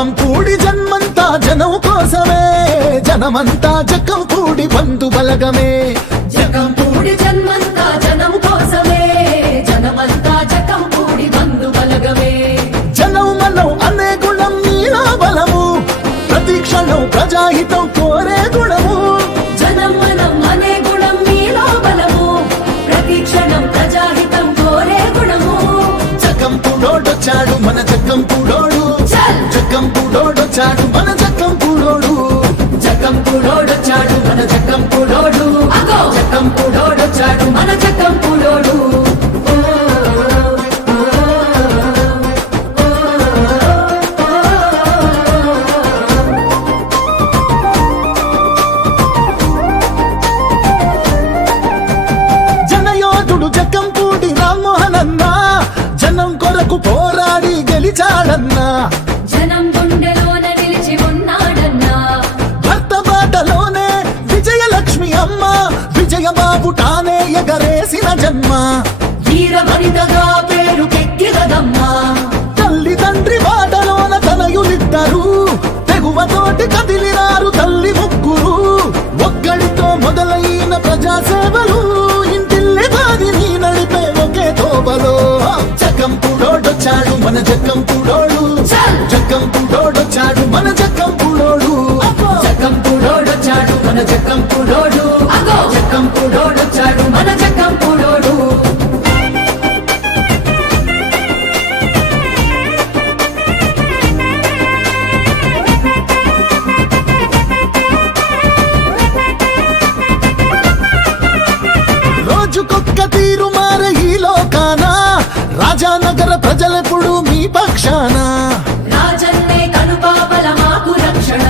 జకం కూడి జన్మంతా జనం కోసమే. జనమంతా జకం కూడి బంధు బలగమే. జగం కూడి జన్మంతా జనం కోసమే. జనమంతా జగం కూడి బంధు బలగమే. జనం మనం అనే గుణం నీలో బలము. ప్రతి క్షణం ప్రజాహితం పుడోడొచ్చాడు మన జగం పుడోడు జగం పుడోడొచ్చాడు మన జగం పుడోడు అగో! జగం పుడోడొచ్చాడు మన రామ్మోహన్ అన్న జనం కొరకు పోరాడి గెలిచాడన్నా. జనం గుండెలోన తానే ఎగరేసిన జన్మ. వీర వనితగా పేరు తల్లి తండ్రి బాటలోన తనయులిద్దరు తెగువతోటి కదిలినారు తల్లి ముగ్గురు. ఒక్కడితో మొదలైన ప్రజాసేవలు ఇంటిల్లి బాదిని నడిపే ఒకే తోబలో. జగం పుడోడొచ్చాడు మన జగం పుడోడు. జగం పుడోడొచ్చాడు మన జగం పుడోడు. జగం పుడోడొచ్చాడు మన జగం పుడోడు. మనిషికొక్క తీరు మార ఈ లోకాన. రాజానగర ప్రజలెప్పుడు మీ పక్షాన. రాజన్నే కనుపాపల మాకు రక్షణ.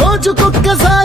రోజుకొక్కసారి